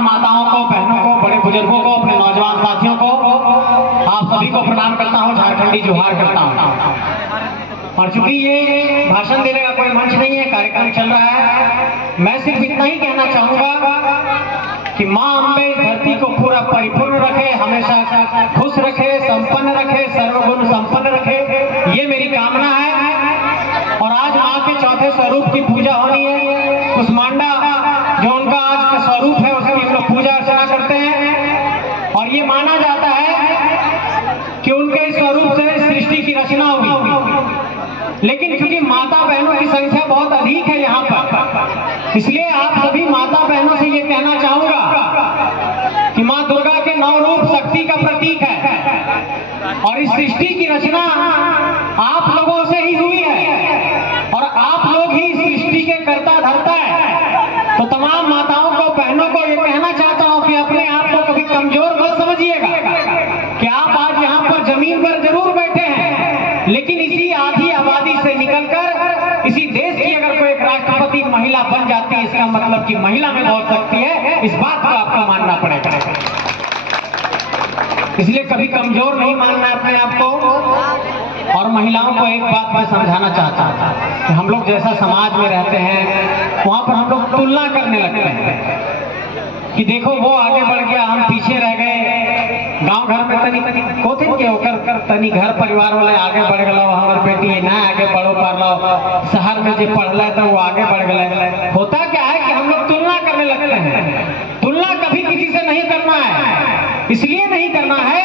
माताओं को, बहनों को, बड़े बुजुर्गों को, अपने नौजवान साथियों को, आप सभी को प्रणाम करता हूँ, झारखंडी जोहार करता हूँ। और चूंकि ये भाषण देने का कोई मंच नहीं है, कार्यक्रम चल रहा है, मैं सिर्फ इतना ही कहना चाहूंगा कि माँ अम्बे इस धरती को पूरा परिपूर्ण रखे, हमेशा खुश रखे, संपन्न रखे, सर्वगुण संपन्न रखे, ये मेरी कामना है। और आज माँ के चौथे स्वरूप की पूजा होनी है। कुसमांडा जो उनका आज का स्वरूप है, उसकी हम लोग पूजा अर्चना करते हैं। और ये माना जाता है कि उनके स्वरूप से सृष्टि की रचना होगी। लेकिन क्योंकि माता बहनों की संख्या बहुत अधिक है यहाँ पर, इसलिए आप सभी माता बहनों से ये कहना चाहूंगा कि माँ दुर्गा के 9 रूप शक्ति का प्रतीक है। और इस सृष्टि की रचना आप लोगों से ही हुई है और आप लोग ही सृष्टि के कर्ता धर्ता है। तो तमाम माताओं को, बहनों को ये कहना चाहता हूँ कि अपने आप को कभी कमजोर मत समझिएगा कि आप आज यहाँ पर जमीन पर जरूर बैठे हैं, लेकिन इसी आधी आबादी से निकलकर इसी देश की अगर कोई एक राष्ट्रपति महिला बन जाती है, इसका मतलब कि महिला में बहुत शक्ति है। इस बात को आपको मानना पड़ेगा, इसलिए कभी कमजोर नहीं मानना है अपने आप को। और महिलाओं को एक बात मैं समझाना चाहता था कि हम लोग जैसा समाज में रहते हैं, वहां पर हम लोग तुलना करने लगते हैं कि देखो वो आगे बढ़ गया, हम पीछे रह गए। गांव घर में तनी कोथिन के होकर तनी घर परिवार वाले आगे बढ़ गए, हमारे बेटी ना आगे बढ़ो पा लो, शहर में जो पढ़ रहे तो वो आगे बढ़ गए। होता क्या है कि हम लोग तुलना करने लगते हैं। तुलना कभी किसी से नहीं करना है, इसलिए नहीं करना है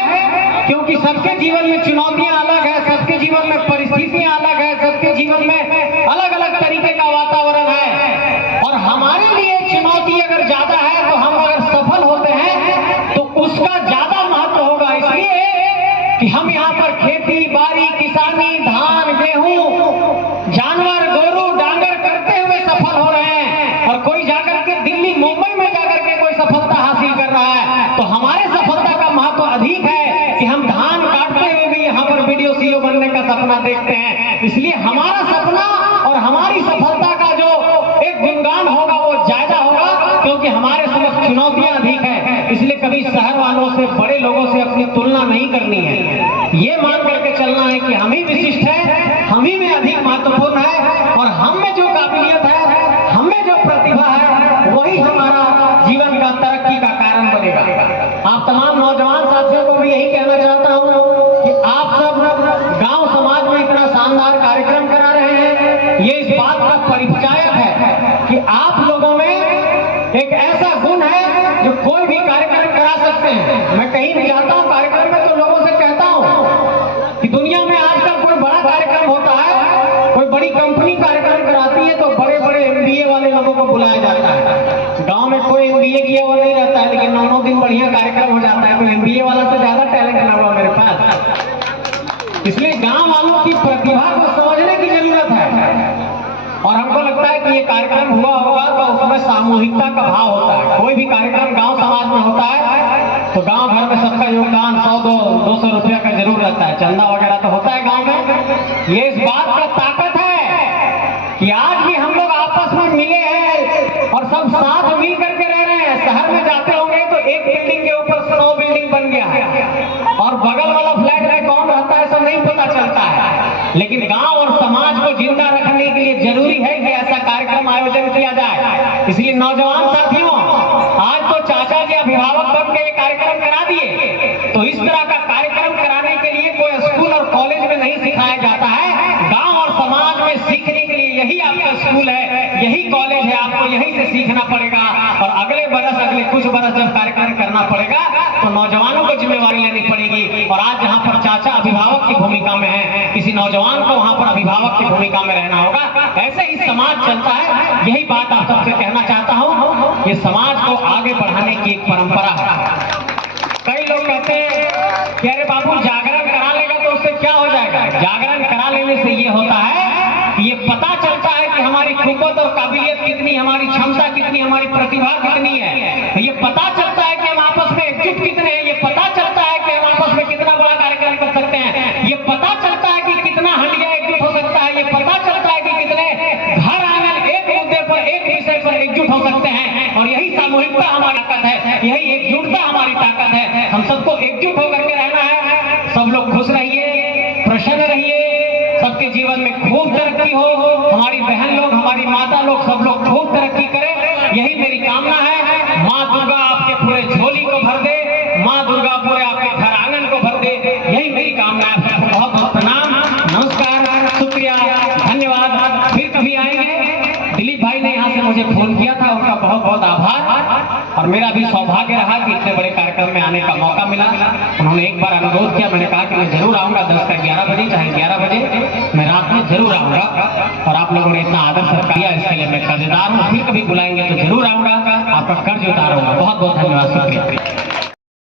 क्योंकि सबके जीवन में चुनौतियां अलग है, सबके जीवन में परिस्थितियां अलग है, सबके जीवन में अलग अलग तरीके का वातावरण है। और हमारे लिए चुनौती अगर ज्यादा है तो हम अगर सफल होते हैं तो उसका ज्यादा महत्व होगा, इसलिए कि हम यहाँ पर खेती बाड़ी, किसानी, धान, गेहूं, जानवर, गोरू, डांगर करते हुए सफल हो रहे हैं। और कोई जाकर के दिल्ली, मुंबई में जाकर के कोई सफलता हासिल कर रहा है, तो हमारे सफलता का महत्व अधिक है कि हम धान काटते हुए भी यहाँ पर वीडियो सीओ बनने का सपना देखते हैं। इसलिए हमारा सपना और हमारी सफलता का जो एक गुणगान होगा वो ज्यादा होगा, क्योंकि हमारे समक्ष चुनौतियां अधिक है। इसलिए कभी शहर वालों से, बड़े लोगों से अपनी तुलना नहीं करनी है। ये मान करके चलना है कि हम ही विशिष्ट है, हम ही में अधिक महत्वपूर्ण है और हम में जो काबिलियत है, हम में जो प्रतिभा है, वही हमारा जीवन का तरक्की का कारण बनेगा। आप तमाम नौजवान साथियों को भी यही कहना चाहता हूँ कि आप सब गांव समाज में इतना शानदार कार्यक्रम करा रहे हैं, ये इस बात का परिचायक है कि आप लोगों में एक ऐसा गुण है जो कोई भी कार्यक्रम करा सकते हैं। मैं कहीं भी जाता हूँ कार्यक्रम में तो लोगों से कहता हूँ कि दुनिया में आजकल कोई बड़ा कार्यक्रम होता है, कोई बड़ी कंपनी कार्यक्रम कराती है तो बड़े बड़े MBA वाले लोगों को बुलाया जाता है। गांव में कोई MBA किया हुआ नहीं रहता है, लेकिन 9 दिन बढ़िया कार्यक्रम हो जाता है। तो MBA वाला से ज्यादा टैलेंट ना हुआ मेरे पास, इसलिए गांव वालों की प्रतिभा को समझने की जरूरत है। और हमको लगता है कि ये कार्यक्रम हुआ होगा तो उसमें सामूहिकता का भाव होता है। कोई भी कार्यक्रम गांव समाज में होता है तो गांव भर में सबका योगदान 100-200 रुपया का जरूर रहता है, चंदा वगैरह तो होता है गांव में। ये इस बात का ताकत है कि आज भी हम लोग आपस में मिले हैं और सब साथ मिल करके रह रहे हैं। शहर में जाते होंगे तो एक बिल्डिंग के ऊपर 100 बिल्डिंग बन गया है और बगल वाला फ्लैट में कौन रहता है सब नहीं पता चलता है। लेकिन गांव और समाज को जिंदा रखने के लिए जरूरी है कि ऐसा कार्यक्रम आयोजन किया जाए। इसलिए नौजवान साथियों, आज तो चाचा जी अभिभावक बन के कार्यक्रम करा दिए, तो इस तरह का कार्यक्रम कराने के लिए कोई स्कूल और कॉलेज में नहीं सिखाया जाता है। गांव और समाज में सीखने के लिए यही आपका स्कूल है, यही कॉलेज है, आपको यहीं से सीखना पड़ेगा। और अगले बरस, अगले कुछ बरस जब कार्यक्रम करना पड़ेगा तो नौजवानों को जिम्मेवारी लेनी पड़ेगी। और आज जहाँ पर चाचा अभिभावक की भूमिका में है, किसी नौजवान को वहाँ पर अभिभावक की भूमिका में रहना होगा। ऐसे ही समाज चलता है, यही बात आप सबसे कहना चाहता हूँ। ये समाज को आगे बढ़ाने की एक परंपरा है। कई लोग कहते हैं कि अरे बाबू जागरण करा लेगा तो उससे क्या हो जाएगा। जागरण करा लेने से ये होता है, ये पता चलता है कि हमारी कुव्वत और काबिलियत कितनी, हमारी क्षमता कितनी, हमारी प्रतिभा कितनी है। ये पता चलता है कि हम आपस में एकजुट कितने हैं, ये पता चलता है कि हम आपस में कितना बड़ा कार्यक्रम कर सकते हैं, ये पता चलता है कि कितना हंडिया एकजुट हो सकता है, ये पता चलता है कि कितने घर आंगन एक मुद्दे पर, एक विषय पर एकजुट हो सकते हैं। और यही सामूहिकता हमारे हमारी ताकत है, यही एकजुटता हमारी ताकत है। हम सबको एकजुट होकर के रहना है। सब लोग खुश रहिए, प्रसन्न रहिए, सबके जीवन में खूब तरक्की हो। हमारी बहन लोग, हमारी माता लोग, सब लोग खूब तरक्की करें, यही मेरी कामना है। माँ दुर्गा आपके पूरे झोली को भर दे, माँ दुर्गा पूरे आपके घर आंगन को भर दे, यही मेरी कामना है। बहुत बहुत प्रणाम, नमस्कार, शुक्रिया, धन्यवाद। फिर कभी आएंगे। दिलीप भाई ने यहाँ से मुझे फोन किया था, उनका बहुत बहुत आभार। और मेरा भी सौभाग्य रहा कि इतने बड़े कार्यक्रम में आने का मौका मिला। उन्होंने एक बार अनुरोध किया, मैंने कहा कि मैं जरूर आऊंगा 10 से 11 बजे, चाहे 11 बजे, मैं रात में जरूर आऊंगा। और आप लोगों ने इतना आदर सत्कार किया, इसके लिए मैं कर्जदार हूँ। फिर कभी बुलाएंगे तो जरूर आऊंगा, आपका कर्ज उतारूंगा। बहुत बहुत धन्यवाद, शुक्रिया।